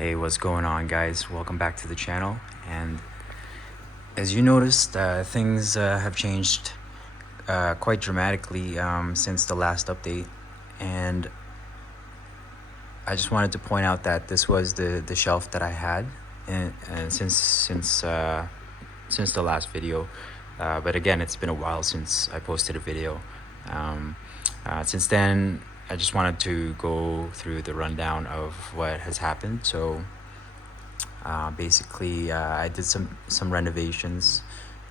Hey, what's going on, guys? Welcome back to the channel. And as you noticed, things have changed quite dramatically since the last update. And I just wanted to point out that this was the shelf that I had and since the last video. But again, it's been a while since I posted a video. Since then, I just wanted to go through the rundown of what has happened. So basically, I did some renovations.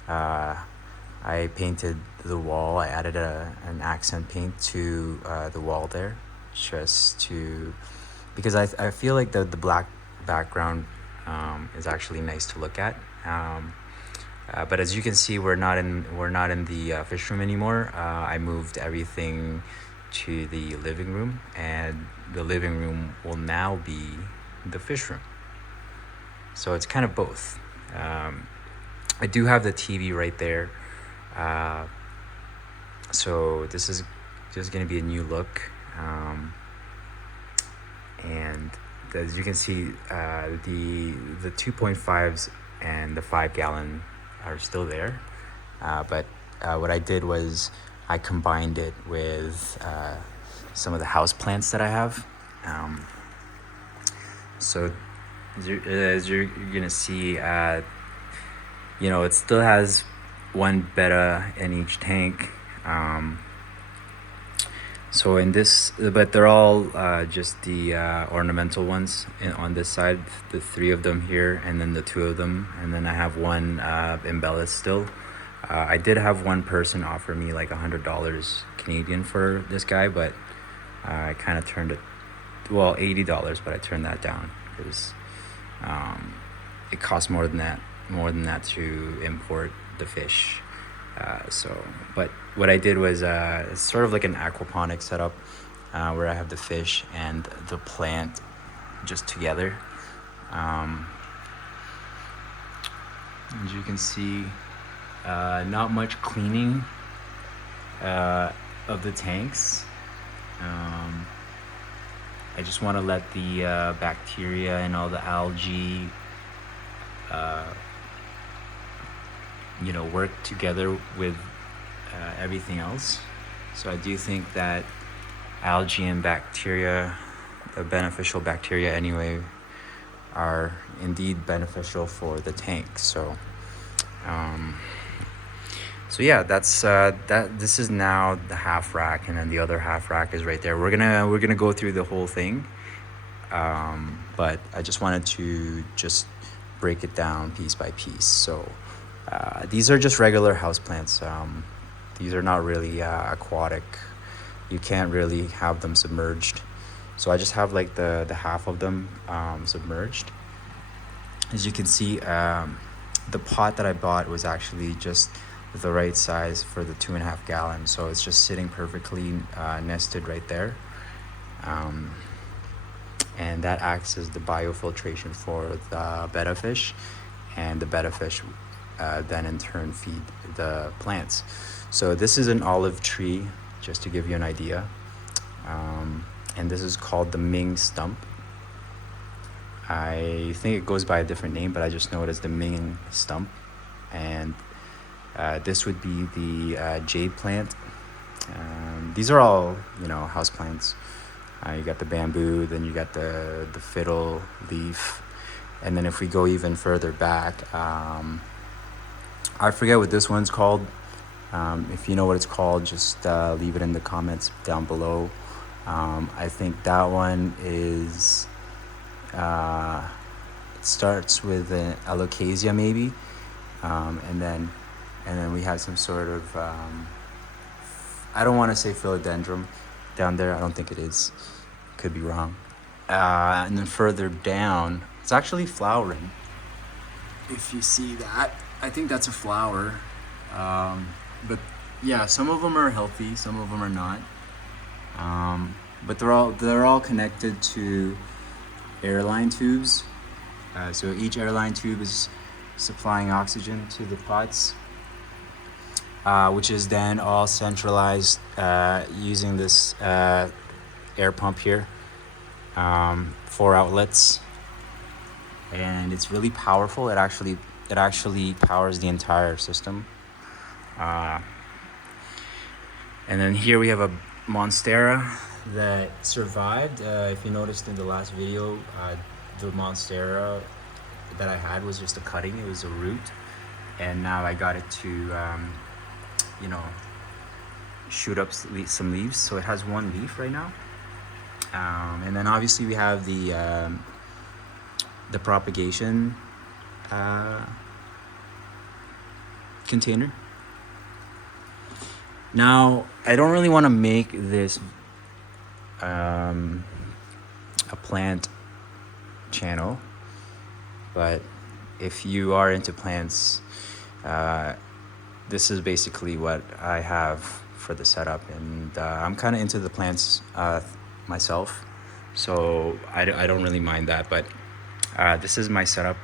I painted the wall. I added an accent paint to the wall there, just to because I feel like the black background is actually nice to look at. But as you can see, we're not in the fish room anymore. I moved everything to the living room, and the living room will now be the fish room. So it's kind of both. I do have the TV right there. So this is just going to be a new look. And as you can see, the 2.5s and the 5-gallon are still there. But what I did was I combined it with some of the house plants that I have. So as you're gonna see, it still has one betta in each tank. So in this, but they're all just the ornamental ones on this side, the 3 of them here, and then the 2 of them, and then I have one embellished still. I did have one person offer me like $100 Canadian for this guy, but I kind of turned it, well, $80, but I turned that down because it costs more than that to import the fish. But what I did was it's sort of like an aquaponic setup where I have the fish and the plant just together. As you can see, not much cleaning of the tanks. I just want to let the bacteria and all the algae work together with everything else. So I do think that algae and bacteria, the beneficial bacteria anyway, are indeed beneficial for the tank. So yeah, that's that. This is now the half rack, and then the other half rack is right there. We're gonna go through the whole thing, but I just wanted to just break it down piece by piece. So these are just regular houseplants. These are not really aquatic. You can't really have them submerged. So I just have like the half of them submerged. As you can see, the pot that I bought was actually just the right size for the 2.5 gallon. So it's just sitting perfectly nested right there. And that acts as the biofiltration for the betta fish, and the betta fish then in turn feed the plants. So this is an olive tree, just to give you an idea. And this is called the Ming stump. I think it goes by a different name, but I just know it as the Ming stump. And this would be the jade plant. These are all, house plants. You got the bamboo, then you got the fiddle leaf. And then if we go even further back, I forget what this one's called. If you know what it's called, just leave it in the comments down below. I think that one is, it starts with an alocasia maybe. And then we have some sort of, I don't want to say philodendron down there. I don't think it is. Could be wrong. And then further down, it's actually flowering. If you see that, I think that's a flower. But yeah, some of them are healthy, some of them are not. But they're all connected to airline tubes. So each airline tube is supplying oxygen to the pots, which is then all centralized using this air pump here, 4 outlets. and it's really powerful. It actually powers the entire system. Uh, and then here we have a monstera that survived. If you noticed in the last video, the monstera that I had was just a cutting. It was a root, and now I got it to you know, shoot up some leaves. So it has one leaf right now. And then obviously we have the propagation container. Now I don't really want to make this a plant channel, but if you are into plants, this is basically what I have for the setup, and I'm kind of into the plants myself, so I don't really mind that. But this is my setup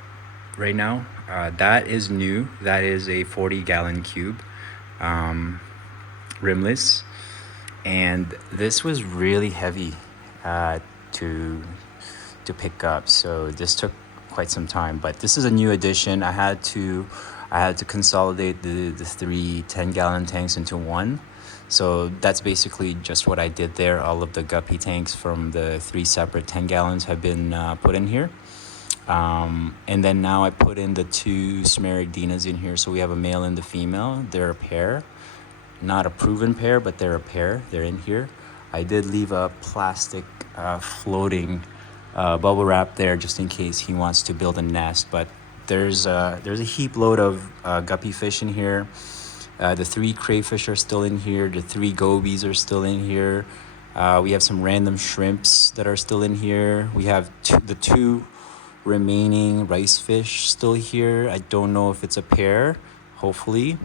right now. That is new. That is a 40-gallon cube, rimless, and this was really heavy to pick up, so this took quite some time. But this is a new addition. I had to consolidate the three 10-gallon tanks into one. So that's basically just what I did there. All of the guppy tanks from the three separate 10 gallons have been put in here. And then now I put in the two smaragdinas in here. So we have a male and the female. They're a pair. Not a proven pair, but they're a pair. They're in here. I did leave a plastic floating bubble wrap there just in case he wants to build a nest. But there's a heap load of guppy fish in here. The three crayfish are still in here. The three gobies are still in here. We have some random shrimps that are still in here. We have the two remaining rice fish still here. I don't know if it's a pair, hopefully.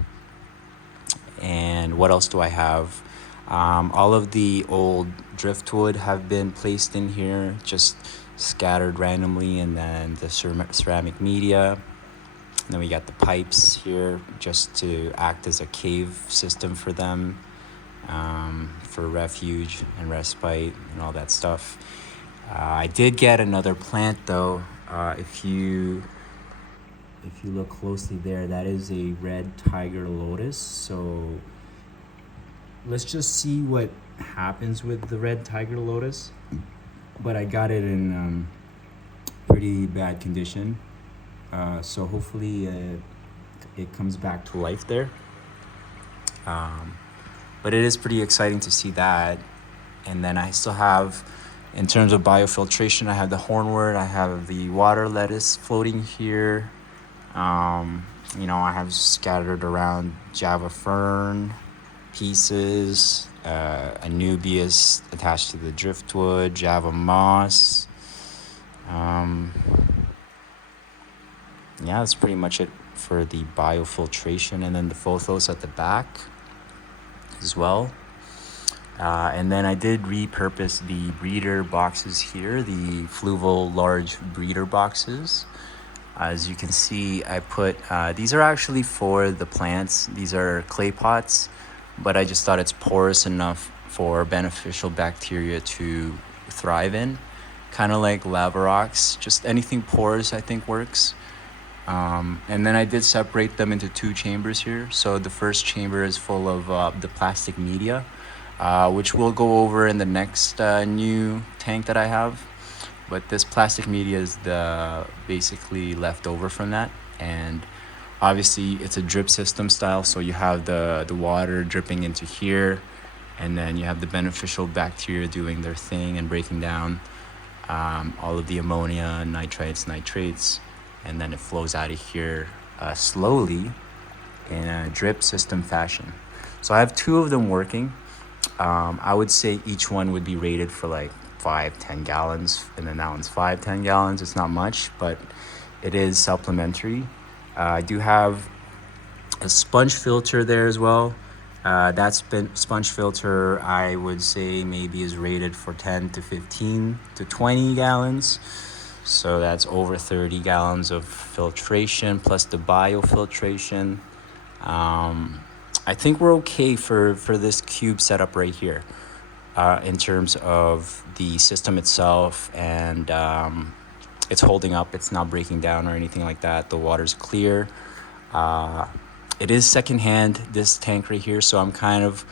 And what else do I have? All of the old driftwood have been placed in here, just scattered randomly, and then the ceramic media. And then we got the pipes here just to act as a cave system for them, for refuge and respite and all that stuff. I did get another plant though. If you look closely there, that is a red tiger lotus. So let's just see what happens with the red tiger lotus. But I got it in pretty bad condition. So hopefully it comes back to life there. But it is pretty exciting to see that. And then I still have, in terms of biofiltration, I have the hornwort, I have the water lettuce floating here. I have scattered around Java fern pieces, Anubias attached to the driftwood, Java moss. That's pretty much it for the biofiltration, and then the photos at the back as well. And then I did repurpose the breeder boxes here, the fluval large breeder boxes. As you can see, I put, these are actually for the plants. These are clay pots, but I just thought it's porous enough for beneficial bacteria to thrive in. Kind of like lava rocks, just anything porous I think works. And then I did separate them into two chambers here. So the first chamber is full of the plastic media, which we'll go over in the next new tank that I have. But this plastic media is the basically left over from that. And obviously it's a drip system style. So you have the water dripping into here, and then you have the beneficial bacteria doing their thing and breaking down all of the ammonia, nitrates, and then it flows out of here slowly in a drip system fashion. So I have two of them working. I would say each one would be rated for like 5-10 gallons, and then that one's 5-10 gallons. It's not much, but it is supplementary. I do have a sponge filter there as well. That sponge filter, I would say maybe is rated for 10 to 15 to 20 gallons. So that's over 30 gallons of filtration plus the biofiltration. I think we're okay for this cube setup right here, in terms of the system itself and it's holding up. It's not breaking down or anything like that. The water's clear. It is secondhand, this tank right here, so I'm kind of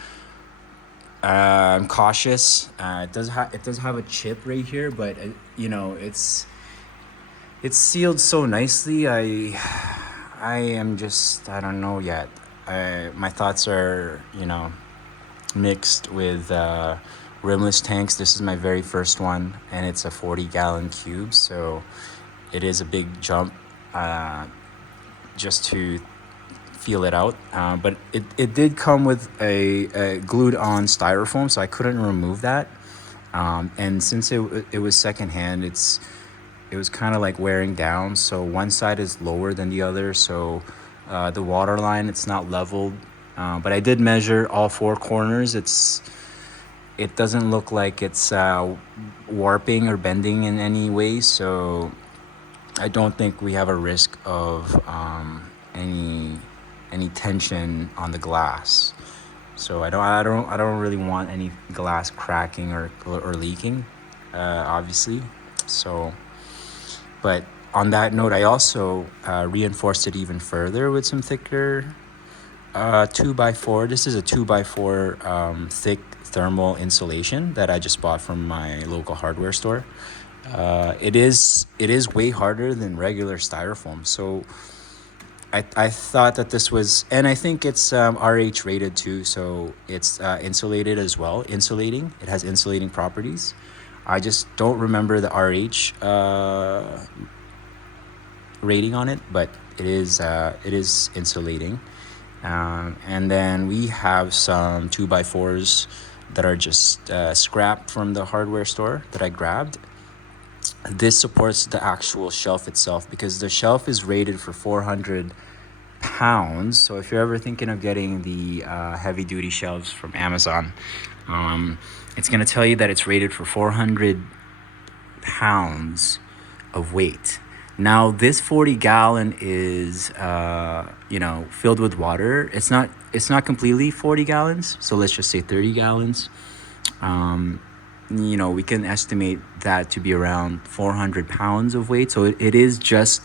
I'm cautious. It does have a chip right here, but it's sealed so nicely. I am just, I don't know yet. My thoughts are mixed with rimless tanks. This is my very first one, and it's a 40-gallon cube, so it is a big jump just to feel it out. But it did come with a glued on styrofoam, so I couldn't remove that. And since it was secondhand, it was kind of like wearing down. So one side is lower than the other, so the water line, it's not leveled. But I did measure all four corners. It doesn't look like it's warping or bending in any way, so I don't think we have a risk of any tension on the glass. So I don't really want any glass cracking or leaking, obviously. So, but on that note, I also reinforced it even further with some thicker 2x4. This is a 2x4 thick thermal insulation that I just bought from my local hardware store. It is way harder than regular styrofoam, so I thought that this was, and I think it's RH rated too, so it's insulated as well. Insulating, it has insulating properties. I just don't remember the RH rating on it, but it is insulating. And then we have some 2x4s that are just scrapped from the hardware store that I grabbed. This supports the actual shelf itself, because the shelf is rated for 400 pounds. So if you're ever thinking of getting the heavy duty shelves from Amazon, it's going to tell you that it's rated for 400 pounds of weight. Now this 40-gallon is filled with water. It's not completely 40 gallons, so let's just say 30 gallons. We can estimate that to be around 400 pounds of weight. So it is just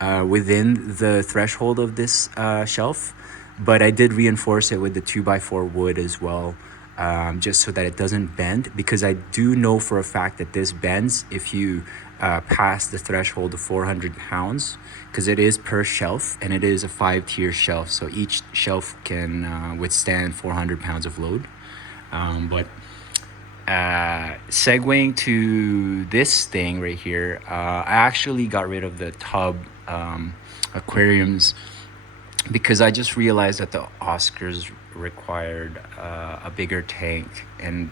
within the threshold of this shelf. But I did reinforce it with the 2x4 wood as well, just so that it doesn't bend, because I do know for a fact that this bends if you pass the threshold of 400 pounds, because it is per shelf, and it is a 5-tier shelf. So each shelf can withstand 400 pounds of load. But segueing to this thing right here, I actually got rid of the tub aquariums, because I just realized that the Oscars required a bigger tank, and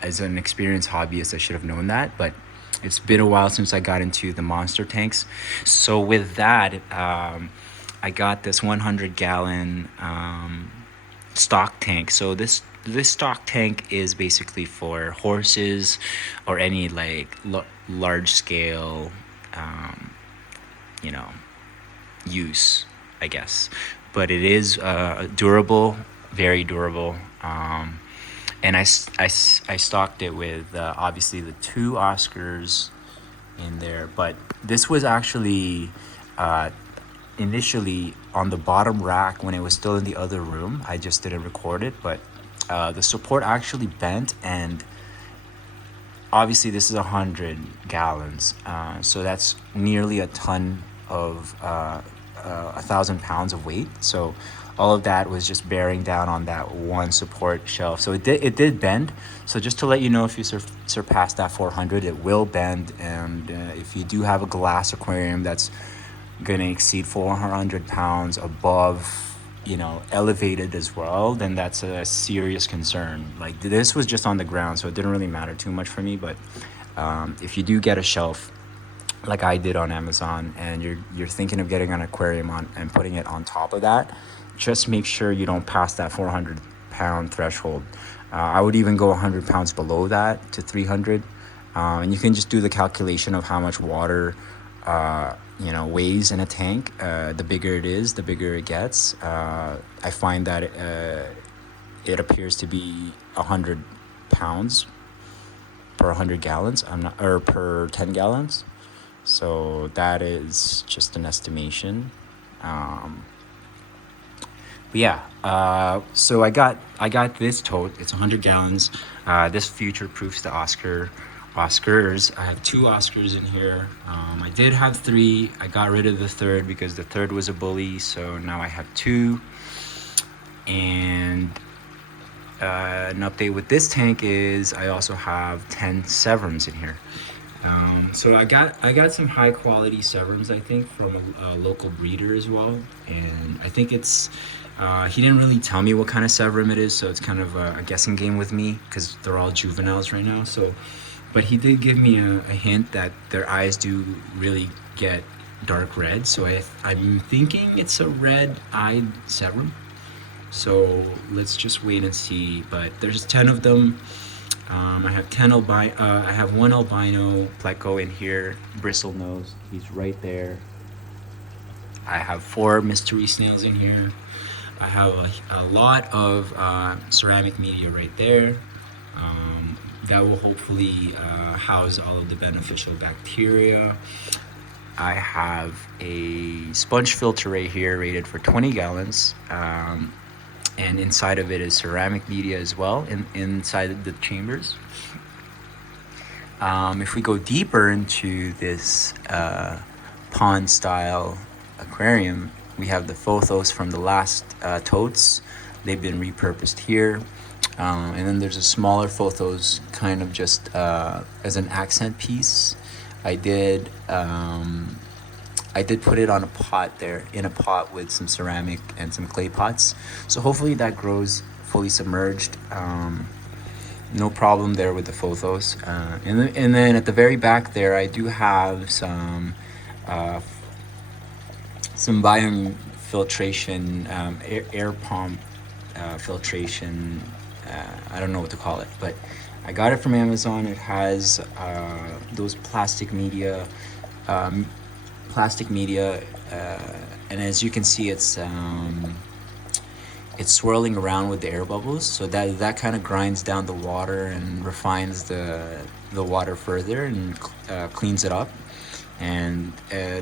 as an experienced hobbyist, I should have known that, but it's been a while since I got into the monster tanks. So with that, I got this 100-gallon stock tank. So this stock tank is basically for horses or any like large scale use, I guess. But it is durable, very durable. And I stocked it with obviously the 2 Oscars in there. But this was actually initially on the bottom rack when it was still in the other room. I just didn't record it, but the support actually bent, and obviously this is 100 gallons. So that's nearly a ton of 1,000 pounds of weight. So all of that was just bearing down on that one support shelf. So it did bend. So just to let you know, if you surpass that 400, it will bend. And if you do have a glass aquarium that's going to exceed 400 pounds above, elevated as well, then that's a serious concern. Like this was just on the ground, so it didn't really matter too much for me. But if you do get a shelf like I did on Amazon, and you're thinking of getting an aquarium on and putting it on top of that, just make sure you don't pass that 400 pound threshold. I would even go 100 pounds below that to 300. And you can just do the calculation of how much water weighs in a tank. The bigger it is, the bigger it gets. I find that it appears to be 100 pounds per 100 gallons. Or per 10 gallons. So that is just an estimation. Um, but yeah, so I got this tote. It's 100 gallons. This future proofs the Oscars. I have 2 Oscars in here. I did have 3. I got rid of the third because the third was a bully. So now I have 2. And an update with this tank is I also have 10 Severums in here. So I got some high quality Severums, I think, from a local breeder as well, and I think it's he didn't really tell me what kind of Severum it is, so it's kind of a guessing game with me because they're all juveniles right now. So, but he did give me a hint that their eyes do really get dark red, so I'm thinking it's a red-eyed Severum. So let's just wait and see. But there's 10 of them. I have 10 albino. I have 1 albino pleco in here, bristle nose. He's right there. I have 4 mystery snails in here. I have a lot of ceramic media right there. That will hopefully house all of the beneficial bacteria. I have a sponge filter right here rated for 20 gallons. And inside of it is ceramic media as well, inside of the chambers. If we go deeper into this pond style aquarium, we have the photos from the last totes. They've been repurposed here. And then there's a smaller photos kind of just as an accent piece. I did put it on a pot there, in a pot with some ceramic and some clay pots. So hopefully that grows fully submerged. No problem there with the photos. And then at the very back there, I do have some biofiltration, air pump filtration. I don't know what to call it, but I got it from Amazon. It has those plastic media, and as you can see, it's swirling around with the air bubbles, so that kind of grinds down the water and refines the water further and cleans it up. And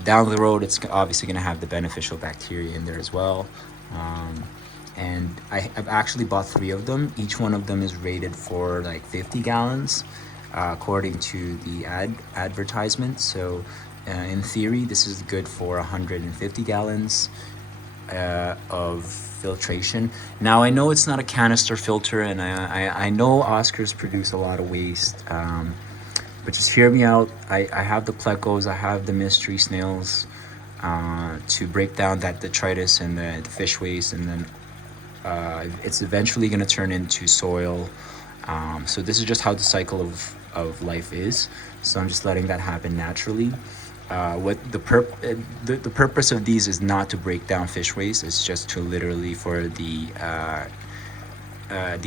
down the road, it's obviously going to have the beneficial bacteria in there as well. And I've actually bought 3 of them. Each one of them is rated for like 50 gallons, according to the advertisement. So in theory, this is good for 150 gallons of filtration. Now, I know it's not a canister filter, and I know Oscars produce a lot of waste, but just hear me out. I have the plecos, I have the mystery snails to break down that detritus and the fish waste, and then it's eventually going to turn into soil. So this is just how the cycle of life is. So I'm just letting that happen naturally. What the purpose of these is not to break down fish waste. It's just to literally for the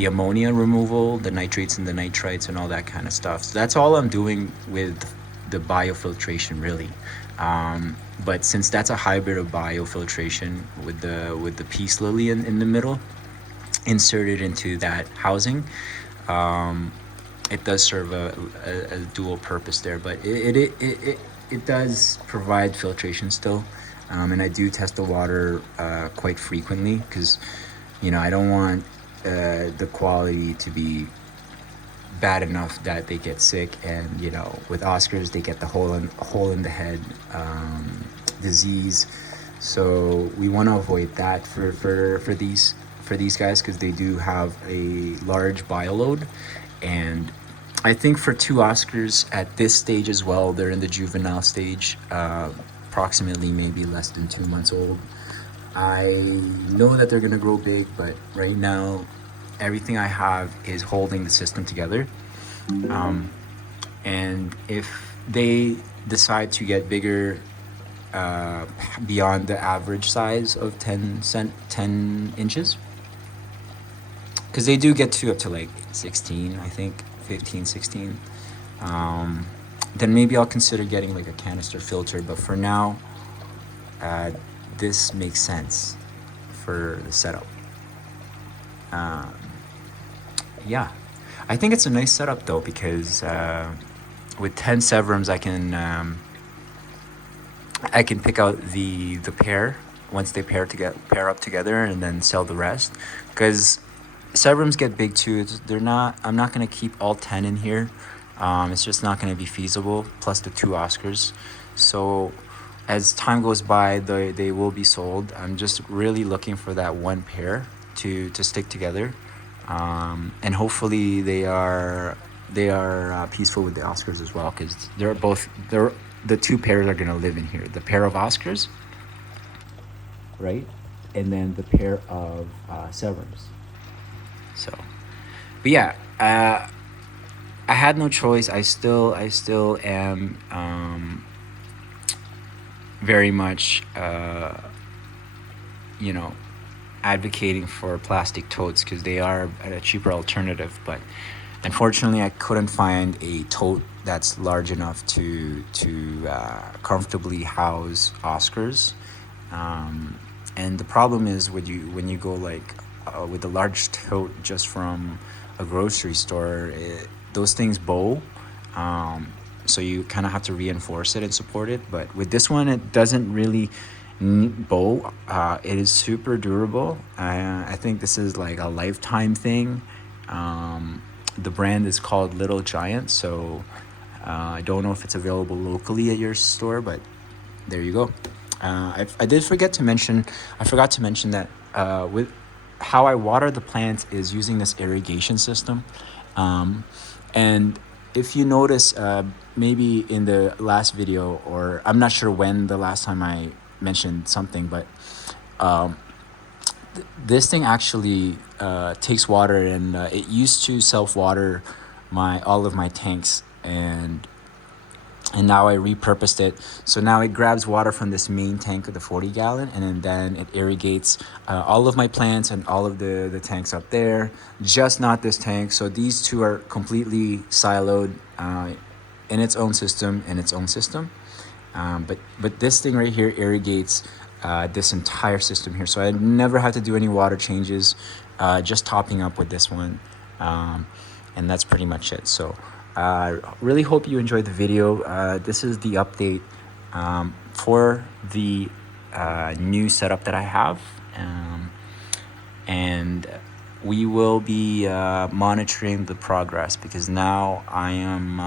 ammonia removal, the nitrates and the nitrites and all that kind of stuff. So that's all I'm doing with the biofiltration, really. But since that's a hybrid of biofiltration with the peace lily in the middle, inserted into that housing, it does serve a dual purpose there. But it does provide filtration still, and I do test the water quite frequently because, I don't want the quality to be bad enough that they get sick, and with Oscars they get the hole in the head disease. So we want to avoid that for these guys, because they do have a large bioload. And I think for 2 Oscars at this stage as well, they're in the juvenile stage, approximately maybe less than 2 months old. I know that they're gonna grow big, but right now everything I have is holding the system together. And if they decide to get bigger, beyond the average size of 10 inches, because they do get up to like 16, I think 15, 16, then maybe I'll consider getting like a canister filter. But for now, this makes sense for the setup. Yeah, I think it's a nice setup though, because with 10 Severums I can I can pick out the pair once they pair up together, and then sell the rest. Because Severums get big too. They're not. I'm not gonna keep all 10 in here. It's just not gonna be feasible. Plus the 2 Oscars. So as time goes by, they will be sold. I'm just really looking for that one pair to stick together, and hopefully they are peaceful with the Oscars as well, because they're the 2 pairs are gonna live in here. The pair of Oscars, right, and then the pair of Severums. So, but yeah, I had no choice. I still am very much you know advocating for plastic totes because they are a cheaper alternative. But unfortunately, I couldn't find a tote that's large enough to comfortably house Oscars. And the problem is when you go like with a large tote just from a grocery store, those things bow. So you kind of have to reinforce it and support it. But with this one, it doesn't really bow. It is super durable. I think this is like a lifetime thing. The brand is called Little Giant, so I don't know if it's available locally at your store, but there you go. I did forget to mention. I forgot to mention that with how I water the plants is using this irrigation system, and if you notice, maybe in the last video, or I'm not sure when the last time I mentioned something, but this thing actually takes water, and it used to self-water all of my tanks, and now I repurposed it. So now it grabs water from this main tank of the 40 gallon, and then it irrigates all of my plants and all of the tanks up there, just not this tank. So these 2 are completely siloed in its own system, but this thing right here irrigates this entire system here. So I never had to do any water changes, just topping up with this one. And that's pretty much it. So really hope you enjoyed the video. This is the update for the new setup that I have. And we will be monitoring the progress, because now I'm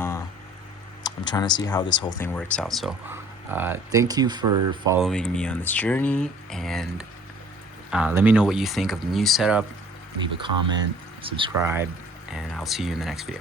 trying to see how this whole thing works out. So thank you for following me on this journey, and let me know what you think of the new setup. Leave a comment, subscribe, and I'll see you in the next video.